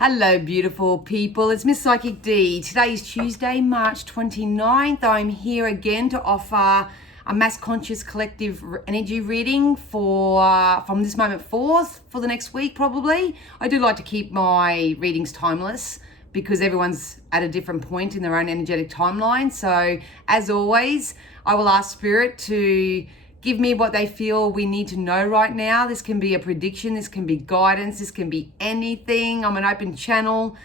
Hello, beautiful people. It's Miss Psychic D. Today is Tuesday, March 29th. I'm here again to offer a mass conscious collective energy reading from this moment forth for the next week, probably. I do like to keep my readings timeless because everyone's at a different point in their own energetic timeline. So, as always, I will ask Spirit to give me what they feel we need to know right now. This can be a prediction, this can be guidance, this can be anything. I'm an open channel.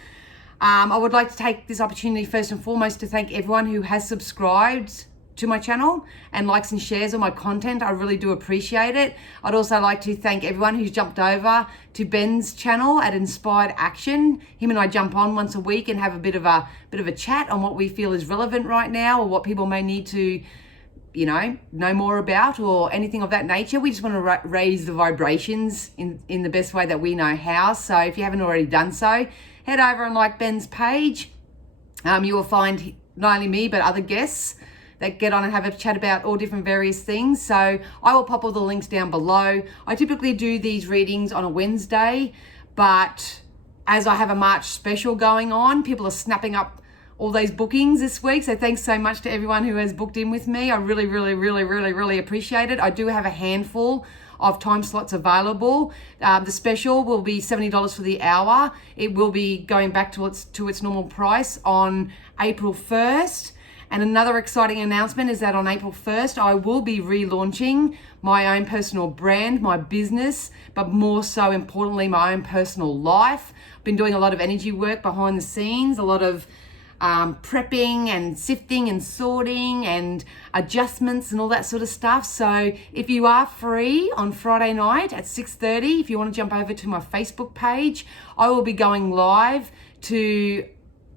I would like to take this opportunity first and foremost to thank everyone who has subscribed to my channel and likes and shares all my content. I really do appreciate it. I'd also like to thank everyone who's jumped over to Ben's channel at Inspired Action. Him and I jump on once a week and have a bit of a chat on what we feel is relevant right now or what people may need to know more about or anything of that nature. We just want to raise the vibrations in the best way that we know how. So if you haven't already done so, head over and like Ben's page. You will find not only me, but other guests that get on and have a chat about all different various things. So I will pop all the links down below. I typically do these readings on a Wednesday, but as I have a March special going on, people are snapping up all those bookings this week. So thanks so much to everyone who has booked in with me. I really appreciate it. I do have a handful of time slots available. The special will be $70 for the hour. It will be going back to its normal price on April 1st. And another exciting announcement is that on April 1st, I will be relaunching my own personal brand, my business, but more so importantly, my own personal life. I've been doing a lot of energy work behind the scenes, a lot of prepping and sifting and sorting and adjustments and all that sort of stuff. So if you are free on Friday night at 6:30, if you want to jump over to my Facebook page, I will be going live to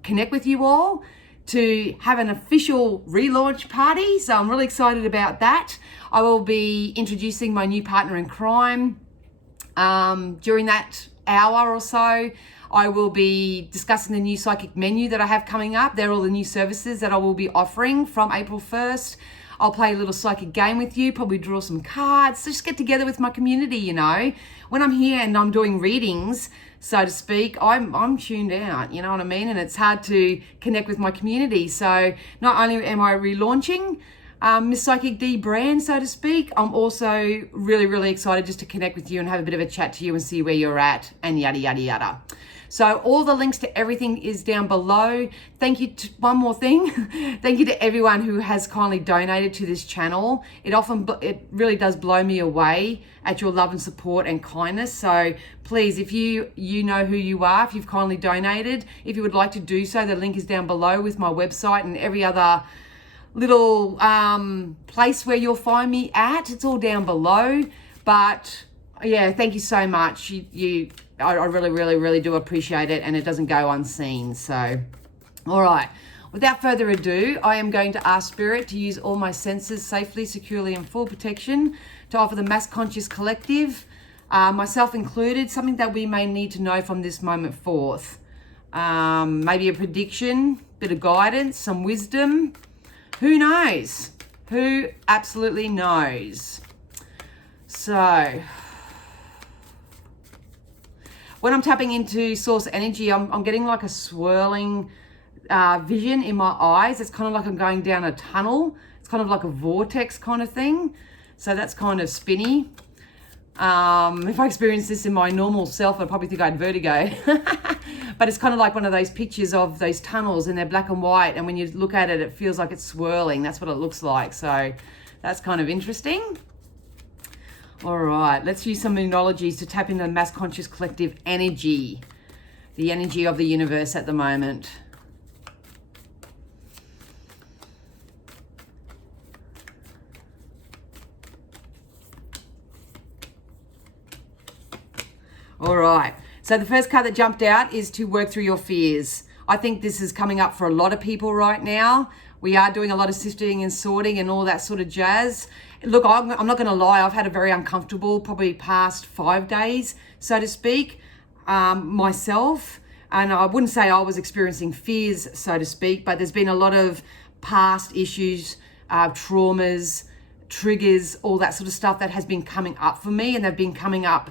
connect with you all, to have an official relaunch party. So I'm really excited about that. I will be introducing my new partner in crime during that hour or so. I will be discussing the new psychic menu that I have coming up. They're all the new services that I will be offering from April 1st. I'll play a little psychic game with you, probably draw some cards, just get together with my community, When I'm here and I'm doing readings, so to speak, I'm tuned out, you know what I mean? And it's hard to connect with my community. So not only am I relaunching Miss Psychic D brand, so to speak, I'm also really excited just to connect with you and have a bit of a chat to you and see where you're at and yada, yada, yada. So all the links to everything is down below. Thank you to one more thing. Thank you to everyone who has kindly donated to this channel. It really does blow me away at your love and support and kindness. So please, if you know who you are, if you've kindly donated, if you would like to do so, the link is down below with my website and every other little place where you'll find me at. It's all down below. But yeah, thank you so much. I really do appreciate it, and it doesn't go unseen. So, all right. Without further ado, I am going to ask Spirit to use all my senses safely, securely, and full protection to offer the mass conscious collective, myself included, something that we may need to know from this moment forth. Maybe a prediction, bit of guidance, some wisdom. Who knows? Who absolutely knows? So when I'm tapping into source energy, I'm getting like a swirling vision in my eyes. It's kind of like I'm going down a tunnel. It's kind of like a vortex kind of thing. So that's kind of spinny. If I experienced this in my normal self, I'd probably think I had vertigo. But it's kind of like one of those pictures of those tunnels, and they're black and white. And when you look at it, it feels like it's swirling. That's what it looks like. So that's kind of interesting. All right, let's use some immunologies to tap into the mass conscious collective energy, the energy of the universe at the moment. All right, so the first card that jumped out is to work through your fears. I think this is coming up for a lot of people right now. We are doing a lot of sifting and sorting and all that sort of jazz. Look, I'm not going to lie. I've had a very uncomfortable, probably past 5 days, so to speak, myself. And I wouldn't say I was experiencing fears, so to speak, but there's been a lot of past issues, traumas, triggers, all that sort of stuff that has been coming up for me. And they've been coming up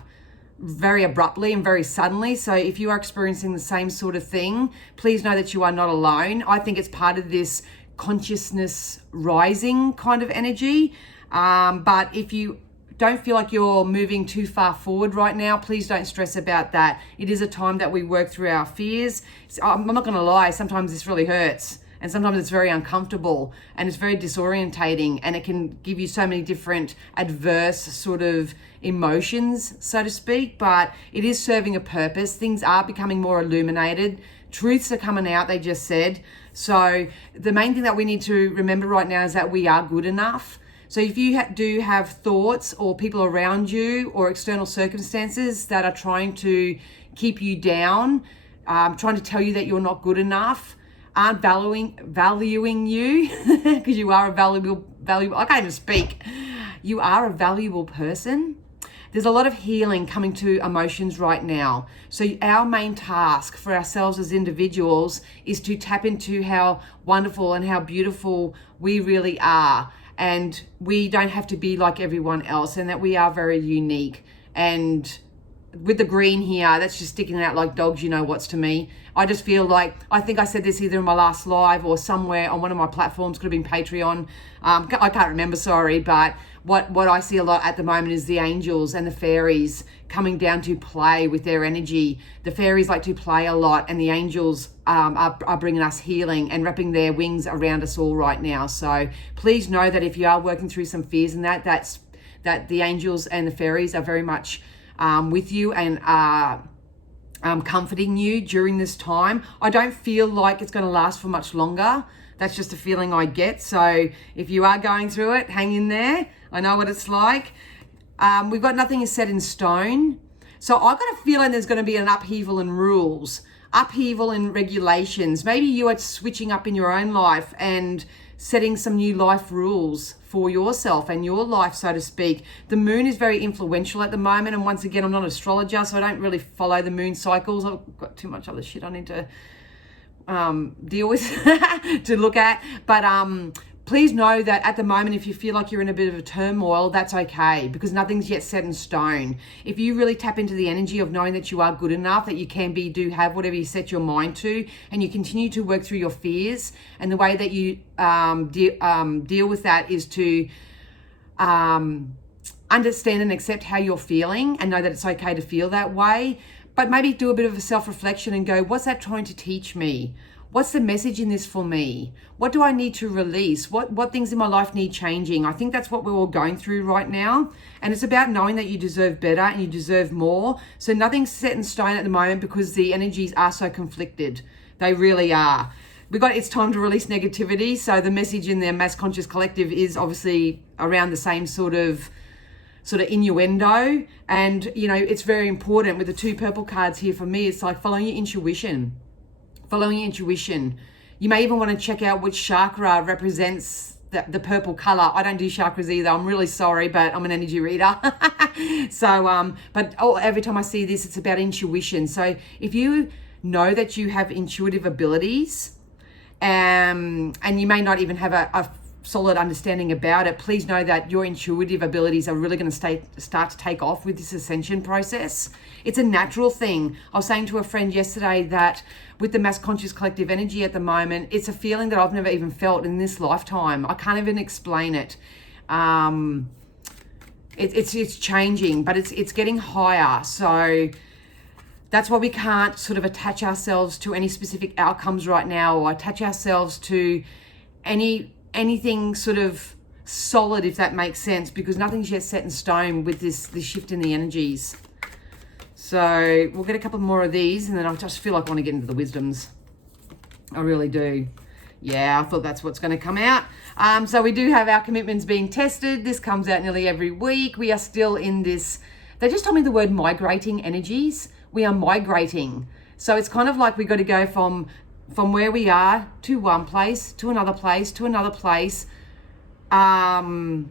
very abruptly and very suddenly. So if you are experiencing the same sort of thing, please know that you are not alone. I think it's part of this consciousness rising kind of energy. But if you don't feel like you're moving too far forward right now, please don't stress about that. It is a time that we work through our fears. I'm not going to lie, sometimes this really hurts. And sometimes it's very uncomfortable and it's very disorientating, and it can give you so many different adverse sort of emotions, so to speak, but it is serving a purpose. Things are becoming more illuminated. Truths are coming out, they just said. So the main thing that we need to remember right now is that we are good enough. So if you do have thoughts or people around you or external circumstances that are trying to keep you down, trying to tell you that you're not good enough, aren't valuing you, because you are a valuable, I can't even speak. You are a valuable person. There's a lot of healing coming to emotions right now. So our main task for ourselves as individuals is to tap into how wonderful and how beautiful we really are. And we don't have to be like everyone else, and that we are very unique. And with the green here, that's just sticking out like dogs, you know what's to me. I just feel like, I think I said this either in my last live or somewhere on one of my platforms, could have been Patreon. I can't remember, sorry, but what I see a lot at the moment is the angels and the fairies coming down to play with their energy. The fairies like to play a lot, and the angels are bringing us healing and wrapping their wings around us all right now. So please know that if you are working through some fears and that the angels and the fairies are very much with you and are comforting you during this time. I don't feel like it's going to last for much longer. That's just a feeling I get. So if you are going through it, hang in there. I know what it's like. We've got nothing is set in stone. So I've got a feeling there's going to be an upheaval in rules, upheaval in regulations. Maybe you are switching up in your own life and setting some new life rules for yourself and your life, so to speak. The moon is very influential at the moment, and once again, I'm not an astrologer, so I don't really follow the moon cycles. I've got too much other shit I need to deal with to look at. But please know that at the moment, if you feel like you're in a bit of a turmoil, that's okay, because nothing's yet set in stone. If you really tap into the energy of knowing that you are good enough, that you can be, do, have whatever you set your mind to, and you continue to work through your fears, and the way that you deal with that is to understand and accept how you're feeling and know that it's okay to feel that way. But maybe do a bit of a self-reflection and go, what's that trying to teach me? What's the message in this for me? What do I need to release? What things in my life need changing? I think that's what we're all going through right now. And it's about knowing that you deserve better and you deserve more. So nothing's set in stone at the moment because the energies are so conflicted. They really are. It's time to release negativity. So the message in the Mass Conscious Collective is obviously around the same sort of innuendo. And, you know, it's very important with the two purple cards here for me. It's like following your intuition. Following your intuition. You may even want to check out which chakra represents the purple color. I don't do chakras either. I'm really sorry, but I'm an energy reader. So, every time I see this, it's about intuition. So if you know that you have intuitive abilities, and you may not even have a solid understanding about it, please know that your intuitive abilities are really going to start to take off with this ascension process. It's a natural thing. I was saying to a friend yesterday that with the Mass Conscious Collective energy at the moment, it's a feeling that I've never even felt in this lifetime. I can't even explain it. It's changing, but it's getting higher. So that's why we can't sort of attach ourselves to any specific outcomes right now, or attach ourselves to anything sort of solid, if that makes sense, because nothing's yet set in stone with this shift in the energies. So we'll get a couple more of these, and then I just feel like I want to get into the wisdoms. I really do. Yeah, I thought that's what's going to come out. So we do have our commitments being tested. This comes out nearly every week. We are still in this, they just told me the word migrating energies. We are migrating. So it's kind of like we got to go from where we are to one place, to another place, to another place, to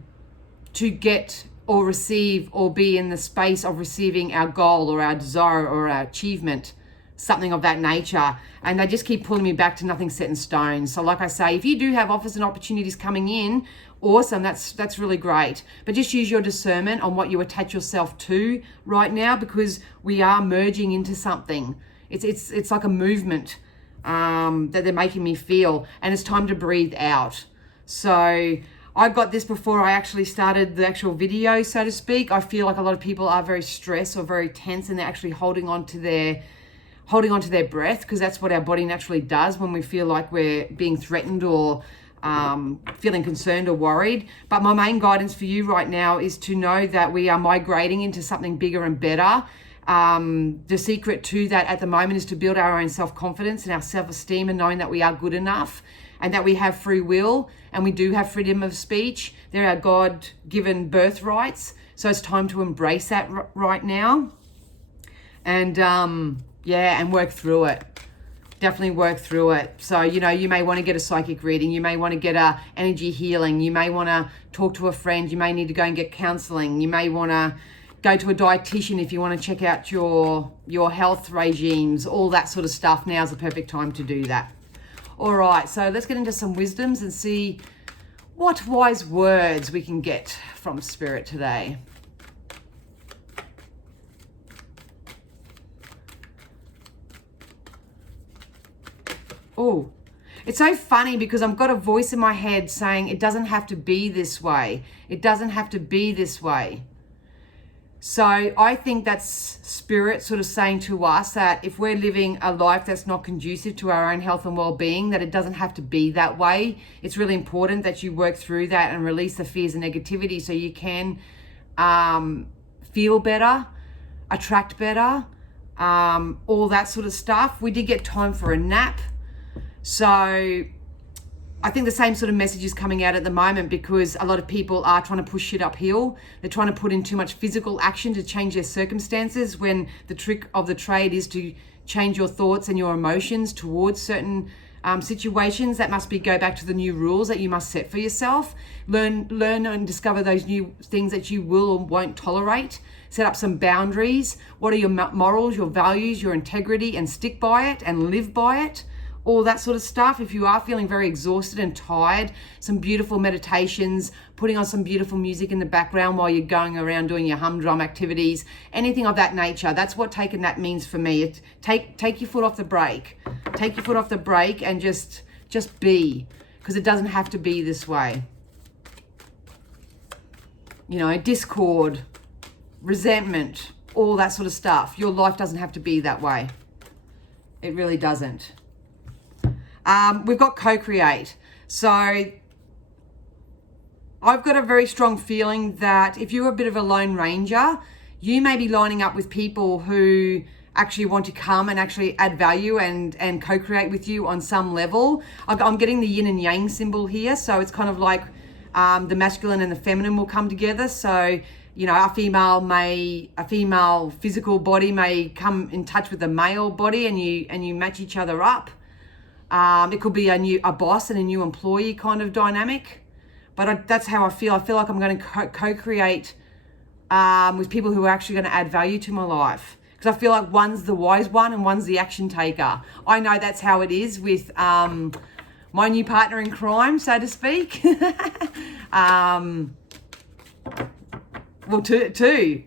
get or receive or be in the space of receiving our goal or our desire or our achievement, something of that nature. And they just keep pulling me back to nothing set in stone. So like I say, if you do have offers and opportunities coming in, awesome, that's really great. But just use your discernment on what you attach yourself to right now, because we are merging into something. It's like a movement that they're making me feel, and it's time to breathe out. So I got this before I actually started the actual video, so to speak. I feel like a lot of people are very stressed or very tense, and they're actually holding on to their breath, because that's what our body naturally does when we feel like we're being threatened or feeling concerned or worried. But my main guidance for you right now is to know that we are migrating into something bigger and better. The secret to that at the moment is to build our own self-confidence and our self-esteem, and knowing that we are good enough and that we have free will and we do have freedom of speech. They're our God-given birthrights. So it's time to embrace that right now. And and work through it. Definitely work through it. So, you may want to get a psychic reading. You may want to get a energy healing. You may want to talk to a friend. You may need to go and get counseling. You may want to go to a dietitian if you want to check out your health regimes, all that sort of stuff. Now's the perfect time to do that. All right, so let's get into some wisdoms and see what wise words we can get from Spirit today. Oh, it's so funny because I've got a voice in my head saying it doesn't have to be this way. It doesn't have to be this way. So I think that's Spirit sort of saying to us that if we're living a life that's not conducive to our own health and well-being, that it doesn't have to be that way. It's really important that you work through that and release the fears and negativity so you can feel better, attract better, all that sort of stuff. We did get time for a nap. So I think the same sort of message is coming out at the moment, because a lot of people are trying to push shit uphill. They're trying to put in too much physical action to change their circumstances, when the trick of the trade is to change your thoughts and your emotions towards certain situations. That must be go back to the new rules that you must set for yourself. Learn and discover those new things that you will or won't tolerate. Set up some boundaries. What are your morals, your values, your integrity, and stick by it and live by it. All that sort of stuff. If you are feeling very exhausted and tired, some beautiful meditations, putting on some beautiful music in the background while you're going around doing your humdrum activities, anything of that nature. That's what take a nap means for me. Take your foot off the brake. Take your foot off the brake and just be, because it doesn't have to be this way. Discord, resentment, all that sort of stuff. Your life doesn't have to be that way. It really doesn't. We've got co-create. So I've got a very strong feeling that if you're a bit of a lone ranger, you may be lining up with people who actually want to come and actually add value and co-create with you on some level. I'm getting the yin and yang symbol here. So it's kind of like the masculine and the feminine will come together. So, a female physical body may come in touch with the male body, and you match each other up. It could be a boss and a new employee kind of dynamic, but that's how I feel. I feel like I'm going to co-create with people who are actually going to add value to my life, because I feel like one's the wise one and one's the action taker. I know that's how it is with my new partner in crime, so to speak. Well, two.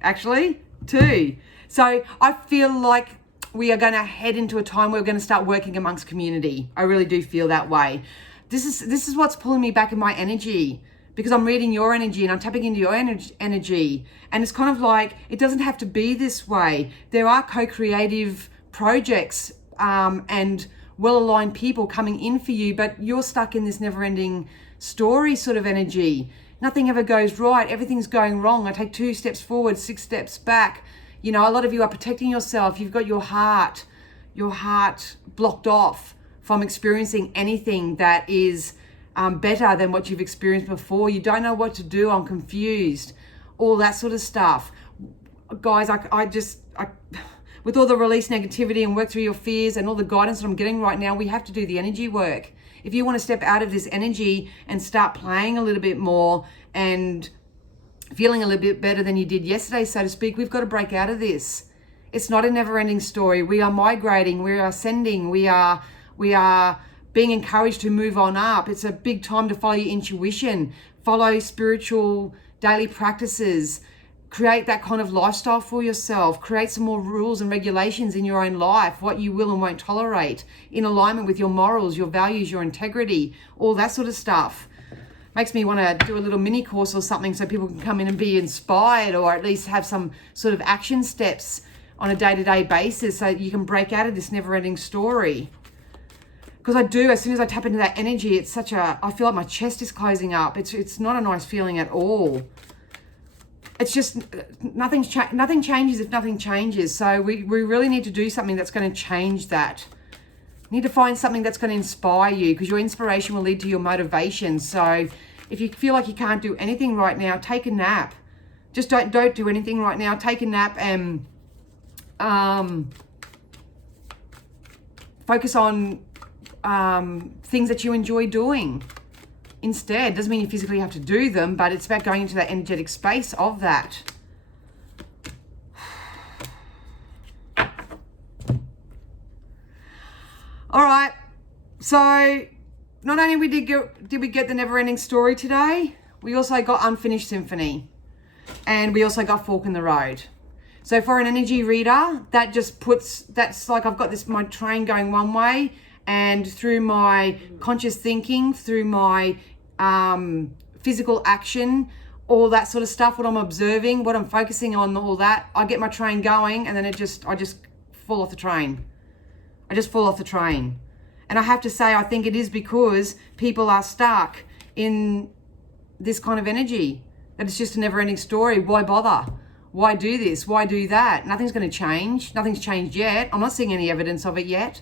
So I feel like we are going to head into a time where we're going to start working amongst community. I really do feel that way. This is what's pulling me back in my energy, because I'm reading your energy and I'm tapping into your energy. And it's kind of like, it doesn't have to be this way. There are co-creative projects and well-aligned people coming in for you, but you're stuck in this never-ending story sort of energy. Nothing ever goes right. Everything's going wrong. I take 2 steps forward, 6 steps back. A lot of you are protecting yourself. You've got your heart blocked off from experiencing anything that is better than what you've experienced before. You don't know what to do. I'm confused. All that sort of stuff. Guys, I with all the release negativity and work through your fears and all the guidance that I'm getting right now, we have to do the energy work. If you want to step out of this energy and start playing a little bit more and feeling a little bit better than you did yesterday, so to speak, we've got to break out of this. It's not a never-ending story. We are migrating, we are ascending, we are being encouraged to move on up. It's a big time to follow your intuition, follow spiritual daily practices, create that kind of lifestyle for yourself, create some more rules and regulations in your own life, what you will and won't tolerate, in alignment with your morals, your values, your integrity, all that sort of stuff. Makes me want to do a little mini course or something so people can come in and be inspired, or at least have some sort of action steps on a day-to-day basis so you can break out of this never-ending story. Because I do, as soon as I tap into that energy, it's I feel like my chest is closing up. It's not a nice feeling at all. It's just, nothing changes if nothing changes. So we really need to do something that's going to change that. You need to find something that's going to inspire you, because your inspiration will lead to your motivation. So if you feel like you can't do anything right now, take a nap. Just don't do anything right now. Take a nap and focus on things that you enjoy doing instead. Doesn't mean you physically have to do them, but it's about going into that energetic space of that. All right, so not only did we get the never-ending story today, we also got Unfinished Symphony, and we also got Fork in the Road. So for an energy reader, that's like I've got my train going one way, and through my conscious thinking, through my physical action, all that sort of stuff, what I'm observing, what I'm focusing on, all that, I get my train going, and then I just fall off the train. I just fall off the train. And I have to say, I think it is because people are stuck in this kind of energy, that it's just a never-ending story. Why bother? Why do this? Why do that? Nothing's going to change. Nothing's changed yet. I'm not seeing any evidence of it yet.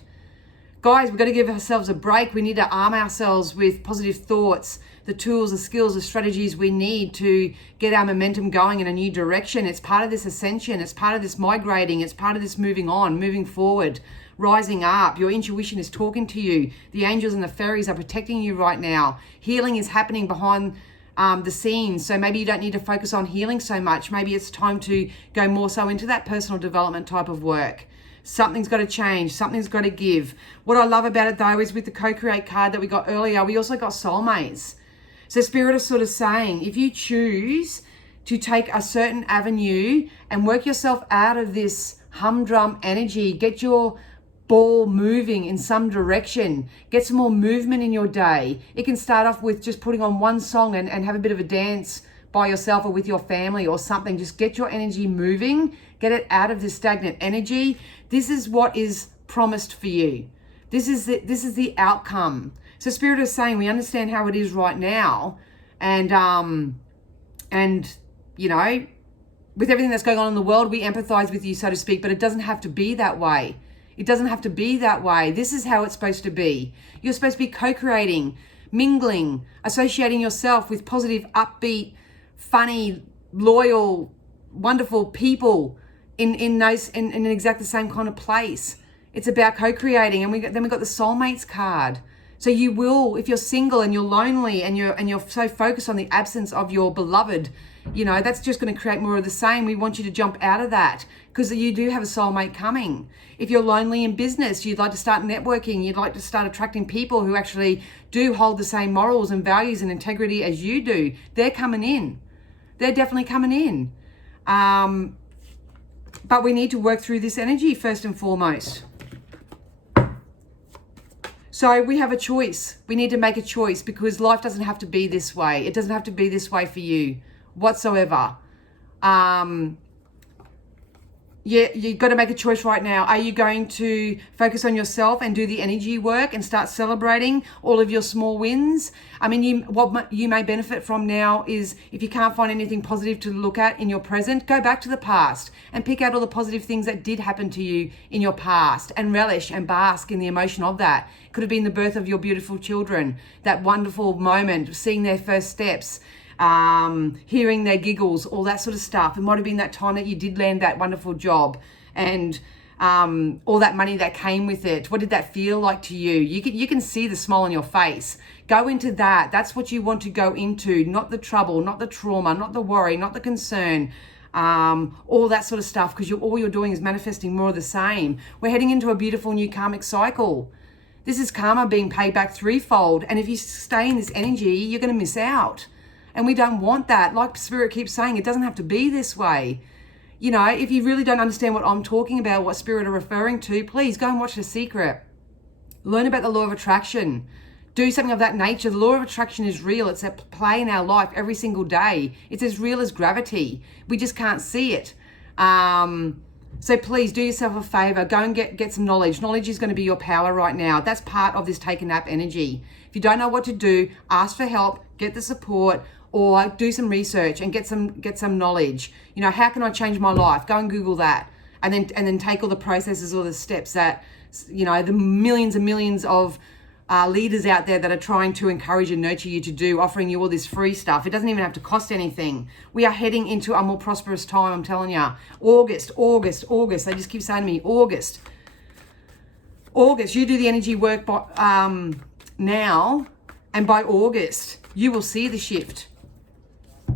Guys, we've got to give ourselves a break. We need to arm ourselves with positive thoughts, the tools, the skills, the strategies we need to get our momentum going in a new direction. It's part of this ascension. It's part of this migrating. It's part of this moving on, moving forward, rising up. Your intuition is talking to you. The angels and the fairies are protecting you right now. Healing is happening behind the scenes. So maybe you don't need to focus on healing so much. Maybe it's time to go more so into that personal development type of work. Something's got to change. Something's got to give. What I love about it though is with the co-create card that we got earlier, we also got soulmates. So Spirit is sort of saying, if you choose to take a certain avenue and work yourself out of this humdrum energy, get your ball moving in some direction, get some more movement in your day. It can start off with just putting on one song and have a bit of a dance by yourself or with your family or something. Just get your energy moving, get it out of this stagnant energy. This is what is promised for you. This is the outcome. So Spirit is saying, we understand how it is right now, and you know, with everything that's going on in the world, we empathize with you, so to speak, but it doesn't have to be that way. It doesn't have to be that way. This is how it's supposed to be. You're supposed to be co-creating, mingling, associating yourself with positive, upbeat, funny, loyal, wonderful people in exactly the same kind of place. It's about co-creating. And then we got the soulmates card. So you will, if you're single and you're lonely and you're so focused on the absence of your beloved, you know, that's just going to create more of the same. We want you to jump out of that, because you do have a soulmate coming. If you're lonely in business, you'd like to start networking, you'd like to start attracting people who actually do hold the same morals and values and integrity as you do, they're coming in. They're definitely coming in. But we need to work through this energy first and foremost. So we have a choice. We need to make a choice, because life doesn't have to be this way. It doesn't have to be this way for you whatsoever. Yeah, you've got to make a choice right now. Are you going to focus on yourself and do the energy work and start celebrating all of your small wins? I mean, what you may benefit from now is, if you can't find anything positive to look at in your present, go back to the past and pick out all the positive things that did happen to you in your past and relish and bask in the emotion of that. It could have been the birth of your beautiful children, that wonderful moment, seeing their first steps, hearing their giggles, all that sort of stuff. It might have been that time that you did land that wonderful job, and all that money that came with it. What did that feel like to you? You can see the smile on your face. Go into that. That's what you want to go into, not the trouble, not the trauma, not the worry, not the concern. all that sort of stuff, because all you're doing is manifesting more of the same. We're heading into a beautiful new karmic cycle. This is karma being paid back threefold. And if you stay in this energy, you're going to miss out. And we don't want that. Like Spirit keeps saying, it doesn't have to be this way. You know, if you really don't understand what I'm talking about, what Spirit are referring to, please go and watch The Secret. Learn about the law of attraction. Do something of that nature. The law of attraction is real. It's at play in our life every single day. It's as real as gravity. We just can't see it. So please do yourself a favor. Go and get some knowledge. Knowledge is going to be your power right now. That's part of this take a nap energy. If you don't know what to do, ask for help, get the support, or do some research and get some knowledge. You know, how can I change my life? Go and Google that, and then take all the processes, all the steps that, you know, the millions and millions of leaders out there that are trying to encourage and nurture you to do, offering you all this free stuff. It doesn't even have to cost anything. We are heading into a more prosperous time, I'm telling you. August. They just keep saying to me, August. You do the energy work now, and by August, you will see the shift.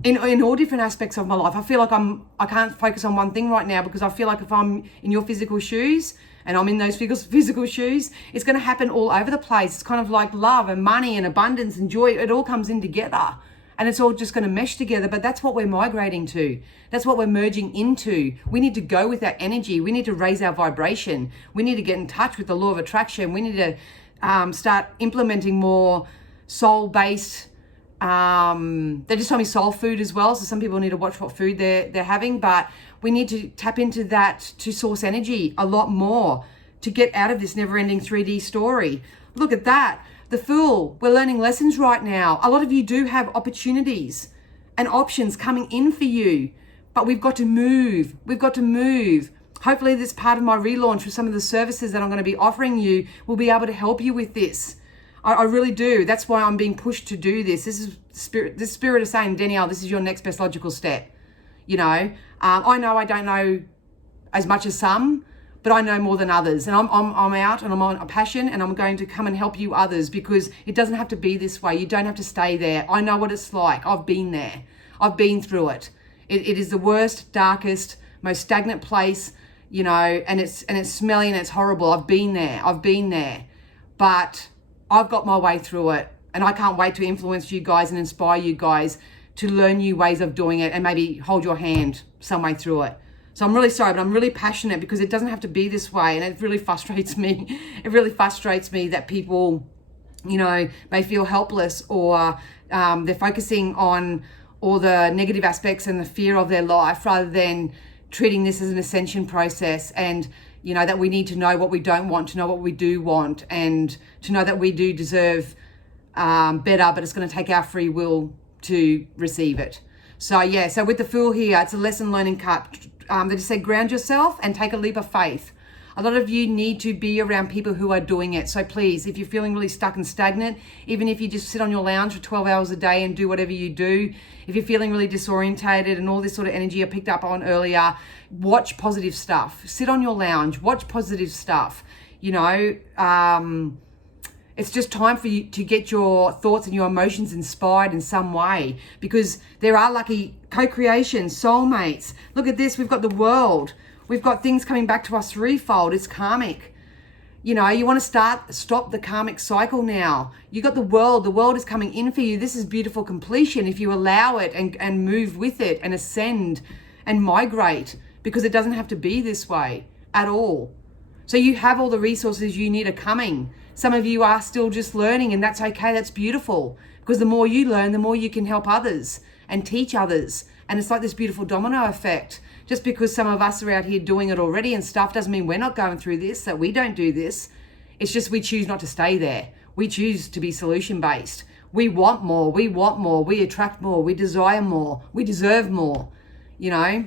In all different aspects of my life. I feel like I can't focus on one thing right now, because I feel like if I'm in your physical shoes and I'm in those physical shoes, it's going to happen all over the place. It's kind of like love and money and abundance and joy. It all comes in together, and it's all just going to mesh together. But that's what we're migrating to. That's what we're merging into. We need to go with that energy. We need to raise our vibration. We need to get in touch with the law of attraction. We need to start implementing more soul-based. They just told me soul food as well, so some people need to watch what food they're having, but we need to tap into that to source energy a lot more to get out of this never-ending 3D story. Look at that. The Fool. We're learning lessons right now. A lot of you do have opportunities and options coming in for you, but we've got to move. Hopefully this part of my relaunch with some of the services that I'm going to be offering you will be able to help you with this. I really do. That's why I'm being pushed to do this. This spirit is saying, Danielle, this is your next best logical step. You know, I know I don't know as much as some, but I know more than others. And I'm out and I'm on a passion, and I'm going to come and help you others, because it doesn't have to be this way. You don't have to stay there. I know what it's like. I've been there. I've been through it. It is the worst, darkest, most stagnant place, you know, and it's smelly and it's horrible. I've been there. But I've got my way through it, and I can't wait to influence you guys and inspire you guys to learn new ways of doing it, and maybe hold your hand some way through it. So I'm really sorry, but I'm really passionate, because it doesn't have to be this way, and it really frustrates me. It really frustrates me that people, you know, may feel helpless, or they're focusing on all the negative aspects and the fear of their life, rather than treating this as an ascension process, and you know, that we need to know what we don't want, to know what we do want, and to know that we do deserve better, but it's going to take our free will to receive it. So yeah, so with the Fool here, it's a lesson learning card. They just say ground yourself and take a leap of faith. A lot of you need to be around people who are doing it. So please, if you're feeling really stuck and stagnant, even if you just sit on your lounge for 12 hours a day and do whatever you do, if you're feeling really disorientated and all this sort of energy I picked up on earlier, watch positive stuff. Sit on your lounge, watch positive stuff. You know, it's just time for you to get your thoughts and your emotions inspired in some way, because there are lucky co-creations, soulmates. Look at this. We've got the world. We've got things coming back to us threefold. It's karmic. You know, you want to stop the karmic cycle now. You got the world. The world is coming in for you. This is beautiful completion if you allow it and move with it and ascend and migrate, because it doesn't have to be this way at all. So you have all the resources you need are coming. Some of you are still just learning, and that's okay. That's beautiful, because the more you learn, the more you can help others and teach others. And it's like this beautiful domino effect. Just because some of us are out here doing it already and stuff doesn't mean we're not going through this, that we don't do this. It's just we choose not to stay there. We choose to be solution-based. We want more. We attract more. We desire more. We deserve more. You know,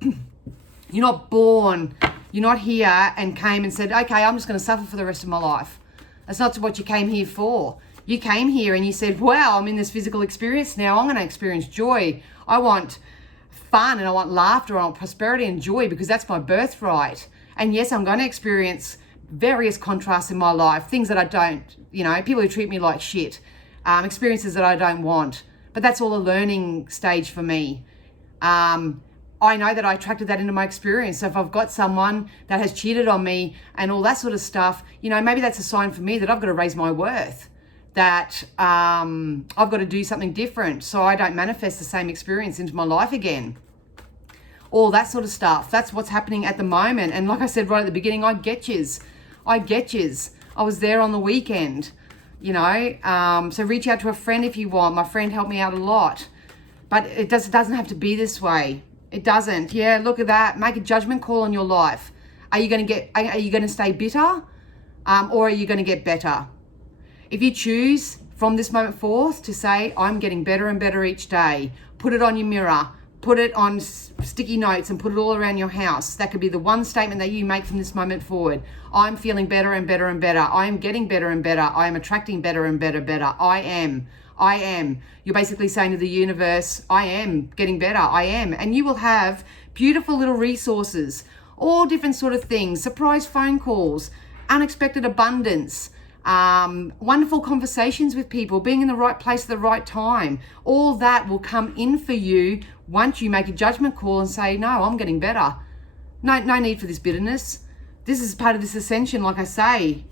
you're not born, you're not here and came and said, okay, I'm just going to suffer for the rest of my life. That's not what you came here for. You came here and you said, wow, I'm in this physical experience now. I'm going to experience joy. I want fun and I want laughter. I want prosperity and joy, because that's my birthright. And yes, I'm going to experience various contrasts in my life, things that I don't, you know, people who treat me like shit, experiences that I don't want. But that's all a learning stage for me. I know that I attracted that into my experience. So if I've got someone that has cheated on me and all that sort of stuff, maybe that's a sign for me that I've got to raise my worth, that I've got to do something different so I don't manifest the same experience into my life again. All that sort of stuff. That's what's happening at the moment. And like I said right at the beginning, I get yous. I was there on the weekend, so reach out to a friend if you want. My friend helped me out a lot. But it doesn't have to be this way. It doesn't. Yeah, look at that. Make a judgment call on your life. Are you going to stay bitter? Or are you going to get better? If you choose from this moment forth to say, I'm getting better and better each day, put it on your mirror, put it on sticky notes and put it all around your house. That could be the one statement that you make from this moment forward. I'm feeling better and better and better. I am getting better and better. I am attracting better and better. I am. You're basically saying to the universe, I am getting better. I am. And you will have beautiful little resources, all different sort of things, surprise phone calls, unexpected abundance, wonderful conversations with people, being in the right place at the right time. All that will come in for you once you make a judgment call and say, no, I'm getting better. No need for this bitterness. This is part of this ascension, like I say.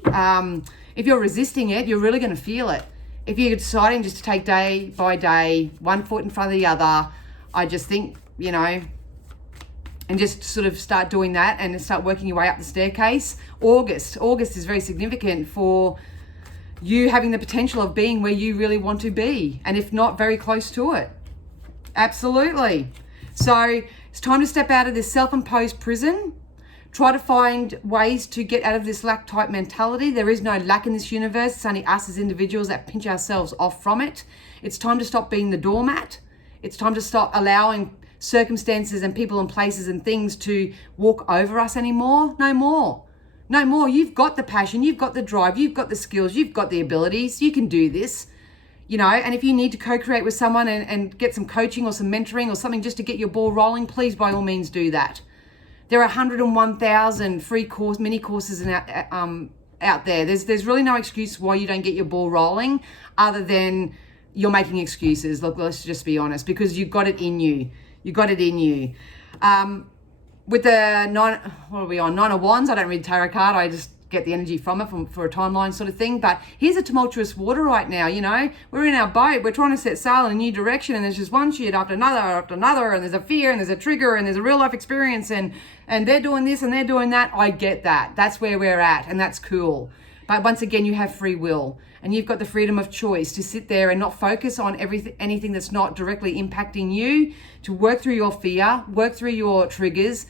If you're resisting it, you're really going to feel it. If you're deciding just to take day by day, one foot in front of the other, I just think, and just sort of start doing that and start working your way up the staircase. August is very significant for you having the potential of being where you really want to be, and if not, very close to it. Absolutely. So it's time to step out of this self-imposed prison. Try to find ways to get out of this lack type mentality. There is no lack in this universe. It's only us as individuals that pinch ourselves off from it. It's time to stop being the doormat. It's time to stop allowing circumstances and people and places and things to walk over us anymore. No more. You've got the passion. You've got the drive. You've got the skills. You've got the abilities. You can do this. And if you need to co-create with someone and get some coaching or some mentoring or something just to get your ball rolling, please, by all means, do that. There are 101,000 free mini courses out there. There's really no excuse why you don't get your ball rolling other than you're making excuses. Look, let's just be honest, because you've got it in you. With the Nine of Wands, I don't read tarot card. I just get the energy from it for a timeline sort of thing. But here's a tumultuous water right now, We're in our boat. We're trying to set sail in a new direction, and there's just one shit after another, and there's a fear, and there's a trigger, and there's a real life experience, and they're doing this and they're doing that. I get that. That's where we're at, and that's cool. But once again, you have free will, and you've got the freedom of choice to sit there and not focus on anything that's not directly impacting you, to work through your fear, work through your triggers,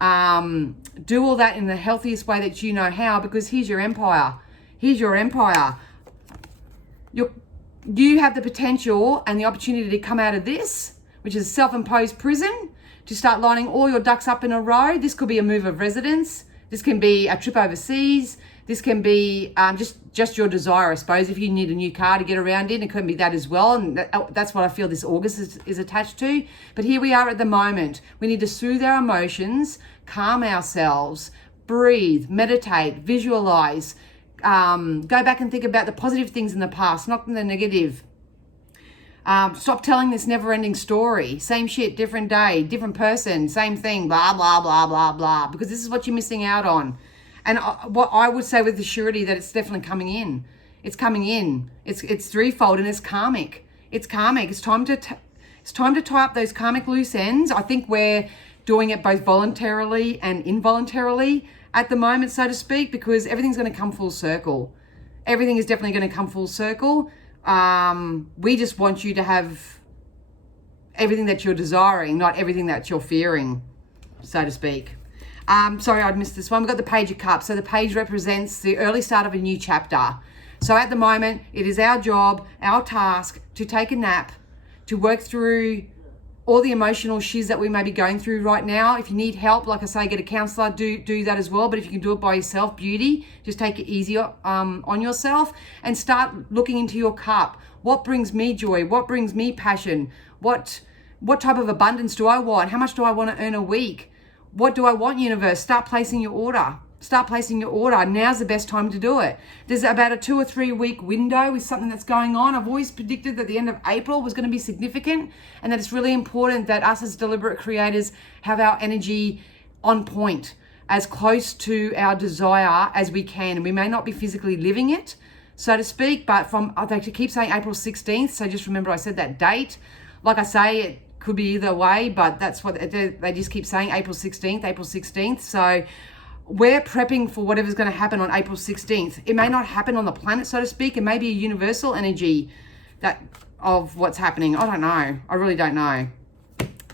do all that in the healthiest way that you know how, because here's your empire. You have the potential and the opportunity to come out of this, which is a self-imposed prison, to start lining all your ducks up in a row. This could be a move of residence. This can be a trip overseas. This can be just your desire, I suppose. If you need a new car to get around in, it could be that as well. And that's what I feel this August is attached to. But here we are at the moment. We need to soothe our emotions, calm ourselves, breathe, meditate, visualize, go back and think about the positive things in the past, not the negative. Stop telling this never-ending story. Same shit, different day, different person, same thing, blah, blah, blah, blah, blah. Because this is what you're missing out on. And what I would say with the surety that it's definitely coming in. It's coming in. It's threefold, and it's karmic. It's karmic. It's time to tie up those karmic loose ends. I think we're doing it both voluntarily and involuntarily at the moment, so to speak, because everything's going to come full circle. Everything is definitely going to come full circle. We just want you to have everything that you're desiring, not everything that you're fearing, so to speak. Sorry, I'd missed this one. We've got the Page of Cups. So the page represents the early start of a new chapter. So at the moment, it is our job, our task to take a nap, to work through all the emotional shiz that we may be going through right now. If you need help, like I say, get a counsellor, do that as well. But if you can do it by yourself, beauty, just take it easy on yourself and start looking into your cup. What brings me joy? What brings me passion? What type of abundance do I want? How much do I want to earn a week? What do I want, universe? Start placing your order. Start placing your order. Now's the best time to do it. There's about a 2 or 3 week window with something that's going on. I've always predicted that the end of April was going to be significant, and that it's really important that us as deliberate creators have our energy on point, as close to our desire as we can. And we may not be physically living it, so to speak, but they keep saying April 16th. So just remember I said that date. Like I say, it could be either way, but that's what they just keep saying, April 16th, April 16th. So we're prepping for whatever's going to happen on April 16th. It may not happen on the planet, so to speak. It may be a universal energy of what's happening. I don't know. I really don't know.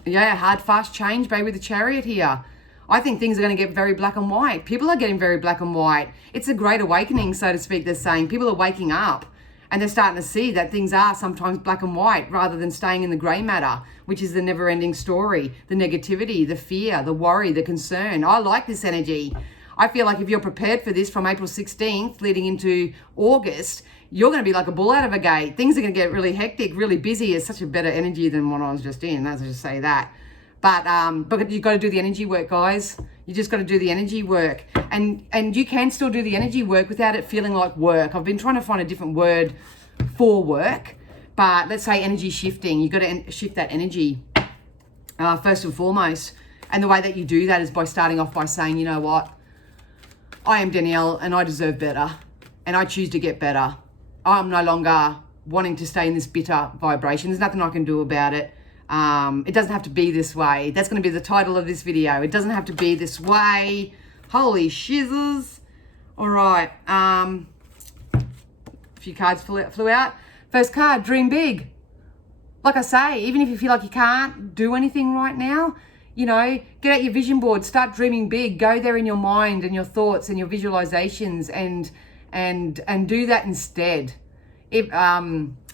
Yeah, hard, fast change, baby, with the chariot here. I think things are going to get very black and white. People are getting very black and white. It's a great awakening, so to speak, they're saying. People are waking up and they're starting to see that things are sometimes black and white rather than staying in the grey matter, which is the never-ending story, the negativity, the fear, the worry, the concern. I like this energy. I feel like if you're prepared for this from April 16th leading into August, you're going to be like a bull out of a gate. Things are going to get really hectic, really busy. It's such a better energy than what I was just in. Let's just say that. But you've got to do the energy work, guys. You just got to do the energy work. And you can still do the energy work without it feeling like work. I've been trying to find a different word for work. But let's say energy shifting. You've got to shift that energy first and foremost. And the way that you do that is by starting off by saying, you know what? I am Danielle and I deserve better. And I choose to get better. I'm no longer wanting to stay in this bitter vibration. There's nothing I can do about it. It doesn't have to be this way. That's going to be the title of this video. It doesn't have to be this way. Holy shizzers. All right. A few cards flew out. First card, dream big. Like I say, even if you feel like you can't do anything right now, you know, get out your vision board, start dreaming big, go there in your mind and your thoughts and your visualizations and do that instead. If,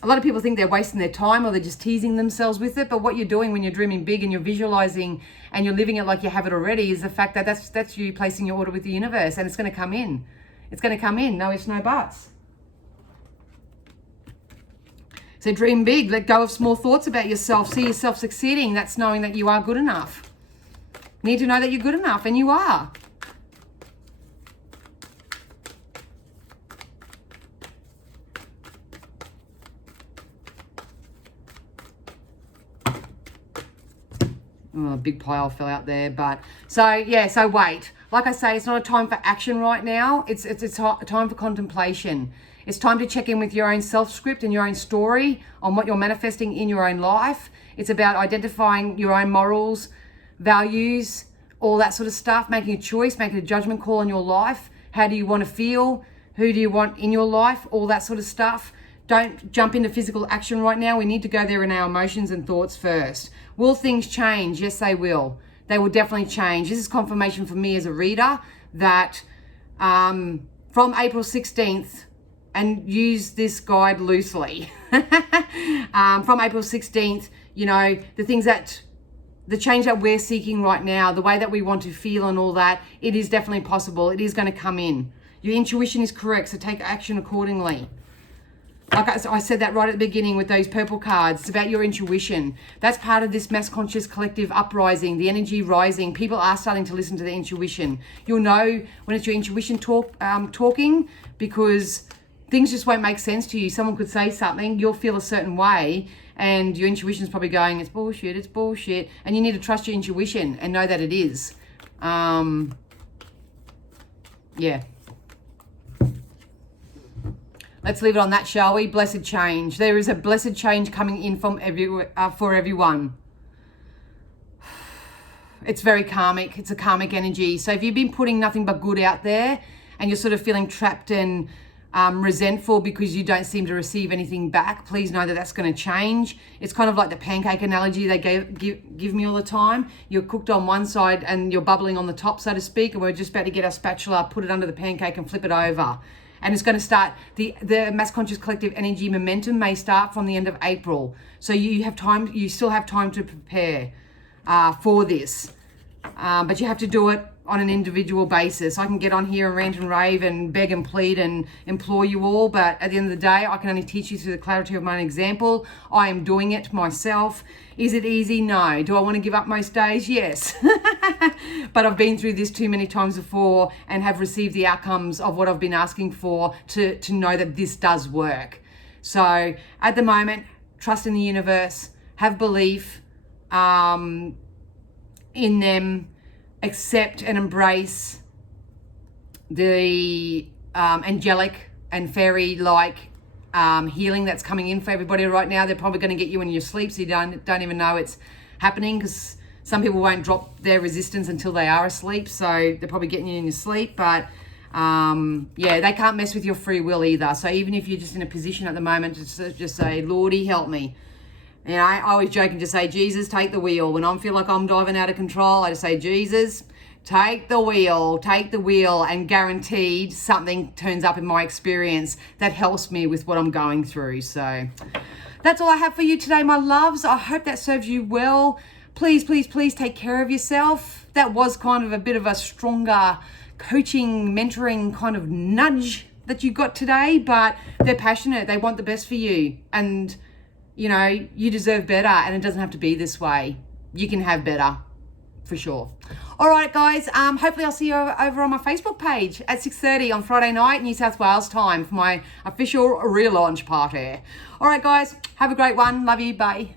a lot of people think they're wasting their time or they're just teasing themselves with it, but what you're doing when you're dreaming big and you're visualizing and you're living it like you have it already is the fact that that's you placing your order with the universe, and it's going to come in. It's going to come in. No ifs, no buts. So dream big, let go of small thoughts about yourself, see yourself succeeding. That's knowing that you are good enough. Need to know that you're good enough, and you are. Oh, a big pile fell out there, but so wait. Like I say, it's not a time for action right now. It's a time for contemplation. It's time to check in with your own self-script and your own story on what you're manifesting in your own life. It's about identifying your own morals, values, all that sort of stuff, making a choice, making a judgment call on your life. How do you want to feel? Who do you want in your life? All that sort of stuff. Don't jump into physical action right now. We need to go there in our emotions and thoughts first. Will things change? Yes, they will. They will definitely change. This is confirmation for me as a reader that from April 16th, and use this guide loosely, from April 16th, you know, the change that we're seeking right now, the way that we want to feel and all that, it is definitely possible. It is going to come in. Your intuition is correct, so take action accordingly. Like I said that right at the beginning with those purple cards. It's about your intuition. That's part of this mass conscious collective uprising, the energy rising. People are starting to listen to their intuition. You'll know when it's your intuition talking, because things just won't make sense to you. Someone could say something, you'll feel a certain way, and your intuition's probably going, it's bullshit. And you need to trust your intuition and know that it is. Yeah. Let's leave it on that, shall we? Blessed change. There is a blessed change coming in from for everyone. It's very karmic. It's a karmic energy. So if you've been putting nothing but good out there and you're sort of feeling trapped and resentful because you don't seem to receive anything back, please know that that's going to change. It's kind of like the pancake analogy they give me all the time. You're cooked on one side and you're bubbling on the top, so to speak, and we're just about to get our spatula, put it under the pancake and flip it over. And it's going to start, the mass conscious collective energy momentum may start from the end of April. So you have time, you still have time to prepare for this. But you have to do it on an individual basis. I can get on here and rant and rave and beg and plead and implore you all, but at the end of the day, I can only teach you through the clarity of my own example. I am doing it myself. Is it easy? No. Do I want to give up most days? Yes. But I've been through this too many times before and have received the outcomes of what I've been asking for to know that this does work. So at the moment, trust in the universe, have belief in them, accept and embrace the angelic and fairy-like healing that's coming in for everybody right now. They're probably going to get you in your sleep, so you don't even know it's happening, because some people won't drop their resistance until they are asleep, so they're probably getting you in your sleep. But yeah, they can't mess with your free will either. So even if you're just in a position at the moment to just say, Lordy, help me. You know, I always joke and just say, Jesus, take the wheel. When I feel like I'm driving out of control, I just say, Jesus, take the wheel, and guaranteed something turns up in my experience that helps me with what I'm going through. So that's all I have for you today, my loves. I hope that serves you well. Please, please, please take care of yourself. That was kind of a bit of a stronger coaching, mentoring kind of nudge that you got today, but they're passionate. They want the best for you. And you know, you deserve better, and it doesn't have to be this way. You can have better, for sure. All right, guys. Hopefully I'll see you over on my Facebook page at 6:30 on Friday night, New South Wales time, for my official relaunch party. All right, guys. Have a great one. Love you. Bye.